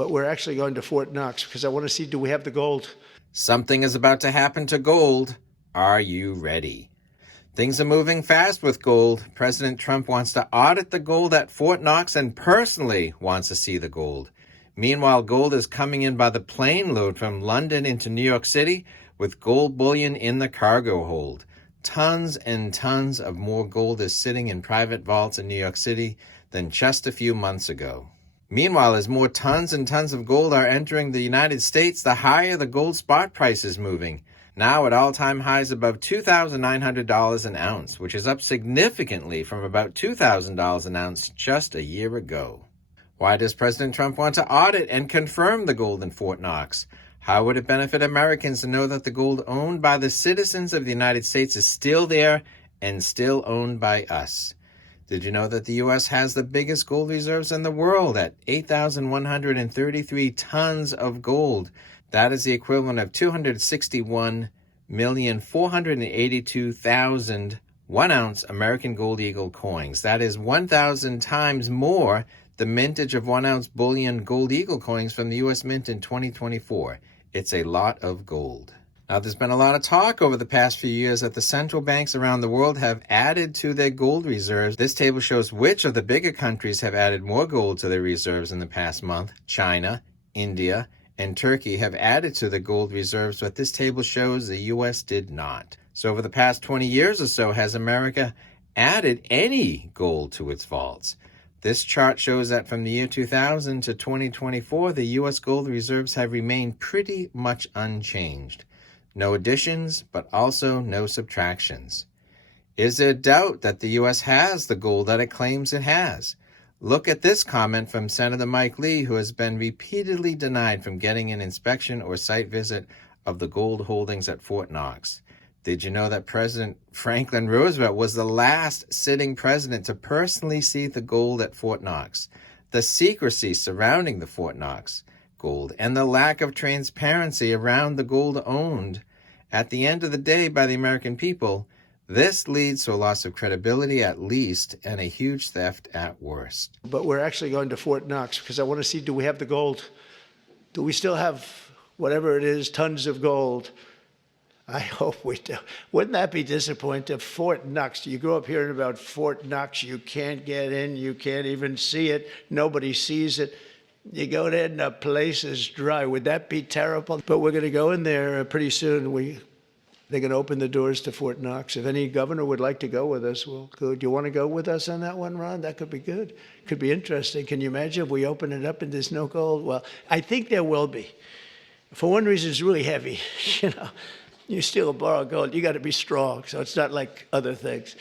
but we're actually going to Fort Knox because I want to see, do we have the gold? Something is about to happen to gold. Are you ready? Things are moving fast with gold. President Trump wants to audit the gold at Fort Knox and personally wants to see the gold. Meanwhile, gold is coming in by the plane load from London into New York City with gold bullion in the cargo hold. Tons and tons of more gold is sitting in private vaults in New York City than just a few months ago. Meanwhile, as more tons and tons of gold are entering the United States, the higher the gold spot price is moving. Now at all-time highs above $2,900 an ounce, which is up significantly from about $2,000 an ounce just a year ago. Why does President Trump want to audit and confirm the gold in Fort Knox? How would it benefit Americans to know that the gold owned by the citizens of the United States is still there and still owned by us? Did you know that the U.S. has the biggest gold reserves in the world at 8,133 tons of gold? That is the equivalent of 261,482,000 1-ounce American Gold Eagle coins. That is 1,000 times more the mintage of 1-ounce bullion Gold Eagle coins from the U.S. Mint in 2024. It's a lot of gold. Now, there's been a lot of talk over the past few years that the central banks around the world have added to their gold reserves. This table shows which of the bigger countries have added more gold to their reserves in the past month. China, India, and Turkey have added to the gold reserves, but this table shows the U.S. did not. So over the past 20 years or so, has America added any gold to its vaults? This chart shows that from the year 2000 to 2024, the U.S. gold reserves have remained pretty much unchanged. No additions, but also no subtractions. Is there doubt that the U.S. has the gold that it claims it has? Look at this comment from Senator Mike Lee, who has been repeatedly denied from getting an inspection or site visit of the gold holdings at Fort Knox. Did you know that President Franklin Roosevelt was the last sitting president to personally see the gold at Fort Knox? The secrecy surrounding the Fort Knox gold and the lack of transparency around the gold owned at the end of the day by the American people, this leads to a loss of credibility at least and a huge theft at worst. But we're actually going to Fort Knox because I want to see, do we have the gold? Do we still have whatever it is, tons of gold? I hope we do. Wouldn't that be disappointing? Fort Knox, you grow up hearing about Fort Knox, you can't get in, you can't even see it, nobody sees it. You go there and the place is dry. Would that be terrible? But we're going to go in there pretty soon. They're going to open the doors to Fort Knox. If any governor would like to go with us, we'll go. Do you want to go with us on that one, Ron? That could be good. Could be interesting. Can you imagine if we open it up and there's no gold? Well, I think there will be. For one reason, it's really heavy. You steal or borrow gold, you got to be strong. So it's not like other things.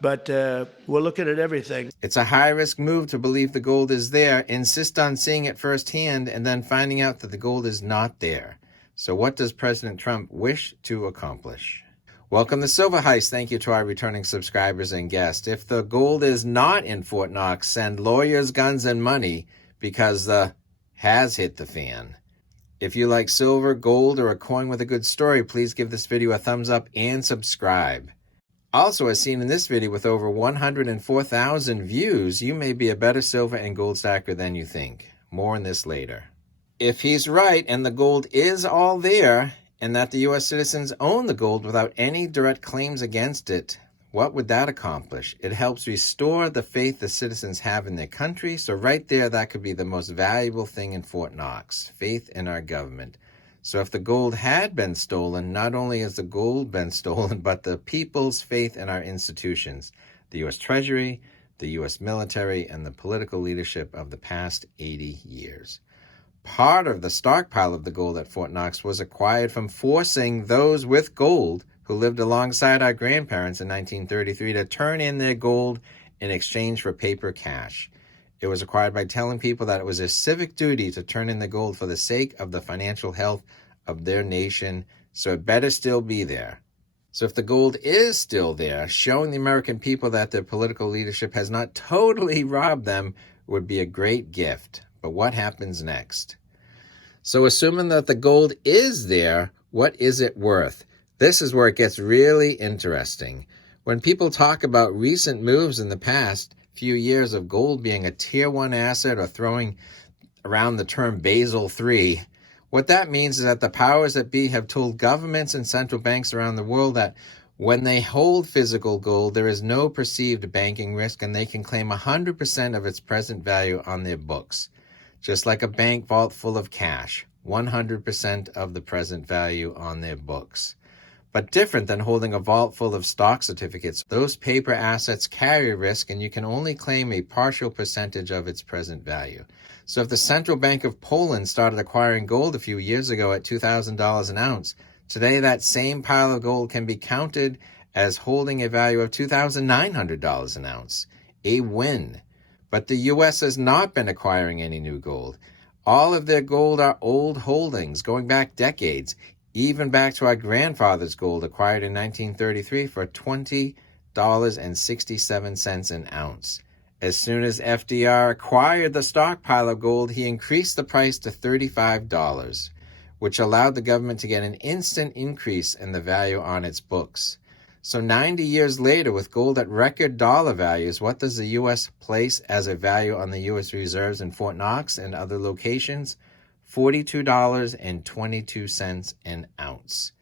But we're looking at everything. It's a high-risk move to believe the gold is there, insist on seeing it firsthand, and then finding out that the gold is not there. So what does President Trump wish to accomplish? Welcome to Silver Heist. Thank you to our returning subscribers and guests. If the gold is not in Fort Knox, send lawyers, guns, and money because the has hit the fan. If you like silver, gold, or a coin with a good story, please give this video a thumbs up and subscribe. Also, as seen in this video with over 104,000 views, you may be a better silver and gold stacker than you think. More on this later. If he's right and the gold is all there, and that the U.S. citizens own the gold without any direct claims against it, what would that accomplish? It helps restore the faith the citizens have in their country. So right there, that could be the most valuable thing in Fort Knox, faith in our government. So if the gold had been stolen, not only has the gold been stolen, but the people's faith in our institutions, the U.S. Treasury, the U.S. military, and the political leadership of the past 80 years. Part of the stockpile of the gold at Fort Knox was acquired from forcing those with gold who lived alongside our grandparents in 1933 to turn in their gold in exchange for paper cash. It was acquired by telling people that it was a civic duty to turn in the gold for the sake of the financial health of their nation, so it better still be there. So if the gold is still there, showing the American people that their political leadership has not totally robbed them would be a great gift. But what happens next? So assuming that the gold is there, what is it worth? This is where it gets really interesting. When people talk about recent moves in the past few years of gold being a tier 1 asset or throwing around the term Basel III. What that means is that the powers that be have told governments and central banks around the world that when they hold physical gold, there is no perceived banking risk and they can claim 100% of its present value on their books. Just like a bank vault full of cash, 100% of the present value on their books. But different than holding a vault full of stock certificates, those paper assets carry risk and you can only claim a partial percentage of its present value. So if the Central Bank of Poland started acquiring gold a few years ago at $2,000 an ounce, today that same pile of gold can be counted as holding a value of $2,900 an ounce. A win. But the U.S. has not been acquiring any new gold. All of their gold are old holdings going back decades, even back to our grandfather's gold acquired in 1933 for $20.67 an ounce. As soon as FDR acquired the stockpile of gold, he increased the price to $35, which allowed the government to get an instant increase in the value on its books. So 90 years later, with gold at record dollar values, what does the U.S. place as a value on the U.S. reserves in Fort Knox and other locations? $42.22 an ounce.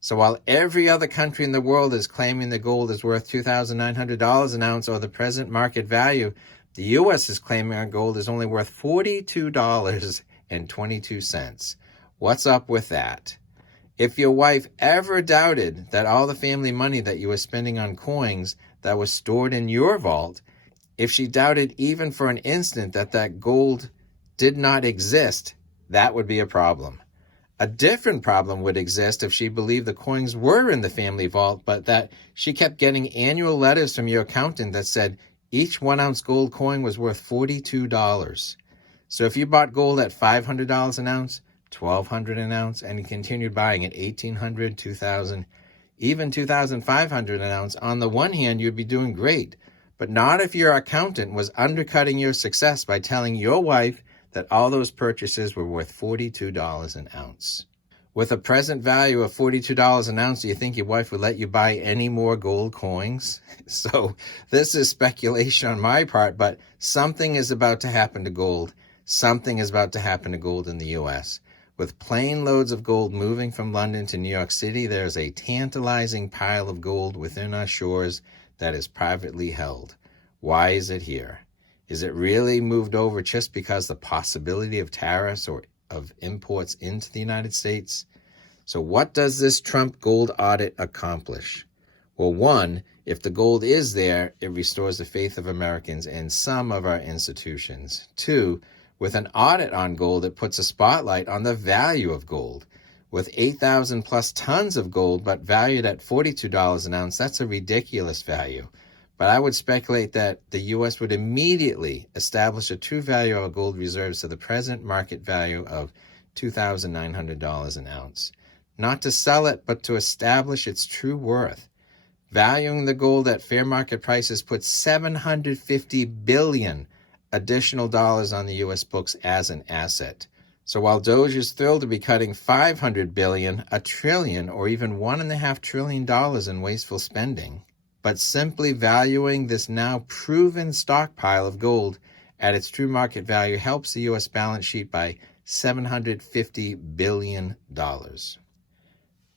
So while every other country in the world is claiming the gold is worth $2,900 an ounce or the present market value, the U.S. is claiming our gold is only worth $42.22. What's up with that? If your wife ever doubted that all the family money that you were spending on coins that was stored in your vault, if she doubted even for an instant that that gold did not exist, that would be a problem. A different problem would exist if she believed the coins were in the family vault, but that she kept getting annual letters from your accountant that said each 1 ounce gold coin was worth $42. So if you bought gold at $500 an ounce, $1,200 an ounce, and you continued buying at $1,800, $2,000, even $2,500 an ounce, on the one hand, you'd be doing great, but not if your accountant was undercutting your success by telling your wife that all those purchases were worth $42 an ounce. With a present value of $42 an ounce, do you think your wife would let you buy any more gold coins? So this is speculation on my part, but something is about to happen to gold. Something is about to happen to gold in the U.S. With plane loads of gold moving from London to New York City, there's a tantalizing pile of gold within our shores that is privately held. Why is it here? Is it really moved over just because the possibility of tariffs or of imports into the United States? So what does this Trump gold audit accomplish? Well, one, if the gold is there, it restores the faith of Americans in some of our institutions. Two, with an audit on gold, it puts a spotlight on the value of gold. With 8,000 plus tons of gold, but valued at $42 an ounce, that's a ridiculous value. But I would speculate that the U.S. would immediately establish a true value of gold reserves to the present market value of $2,900 an ounce. Not to sell it, but to establish its true worth. Valuing the gold at fair market prices puts $750 billion additional dollars on the U.S. books as an asset. So while Doge is thrilled to be cutting $500 billion, $1 trillion, or even $1.5 trillion in wasteful spending, but simply valuing this now proven stockpile of gold at its true market value helps the U.S. balance sheet by $750 billion.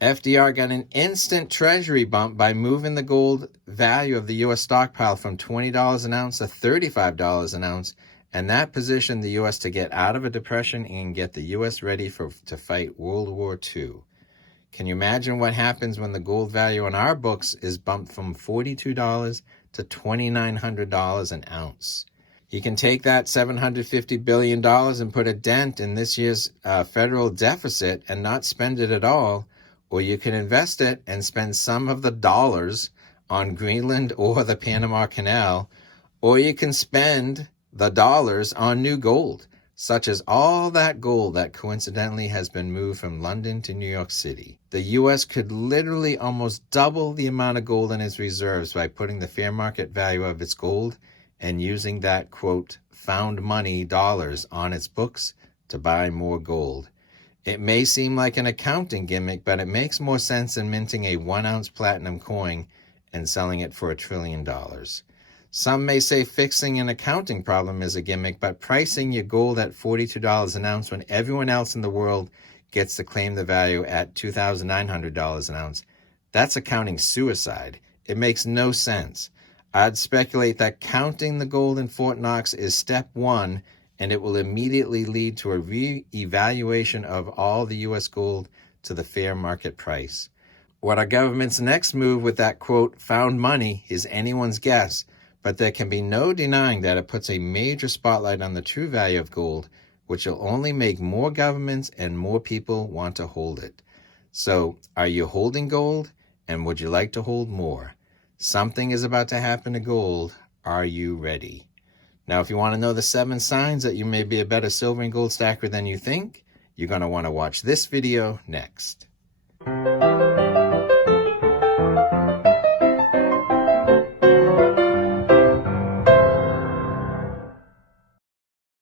FDR got an instant treasury bump by moving the gold value of the U.S. stockpile from $20 an ounce to $35 an ounce, and that positioned the U.S. to get out of a depression and get the U.S. ready to fight World War II. Can you imagine what happens when the gold value on our books is bumped from $42 to $2,900 an ounce? You can take that $750 billion and put a dent in this year's federal deficit and not spend it at all, or you can invest it and spend some of the dollars on Greenland or the Panama Canal, or you can spend the dollars on new gold, such as all that gold that coincidentally has been moved from London to New York City. The U.S. could literally almost double the amount of gold in its reserves by putting the fair market value of its gold and using that, quote, found money dollars on its books to buy more gold. It may seem like an accounting gimmick, but it makes more sense than minting a 1 ounce platinum coin and selling it for $1 trillion. Some may say fixing an accounting problem is a gimmick, but pricing your gold at $42 an ounce when everyone else in the world gets to claim the value at $2,900 an ounce, that's accounting suicide. It makes no sense. I'd speculate that counting the gold in Fort Knox is step one, and it will immediately lead to a re-evaluation of all the U.S. gold to the fair market price. What our government's next move with that, quote, found money is anyone's guess, but there can be no denying that it puts a major spotlight on the true value of gold, which will only make more governments and more people want to hold it. So, are you holding gold, and would you like to hold more? Something is about to happen to gold. Are you ready? Now, if you want to know the 7 signs that you may be a better silver and gold stacker than you think, you're going to want to watch this video next.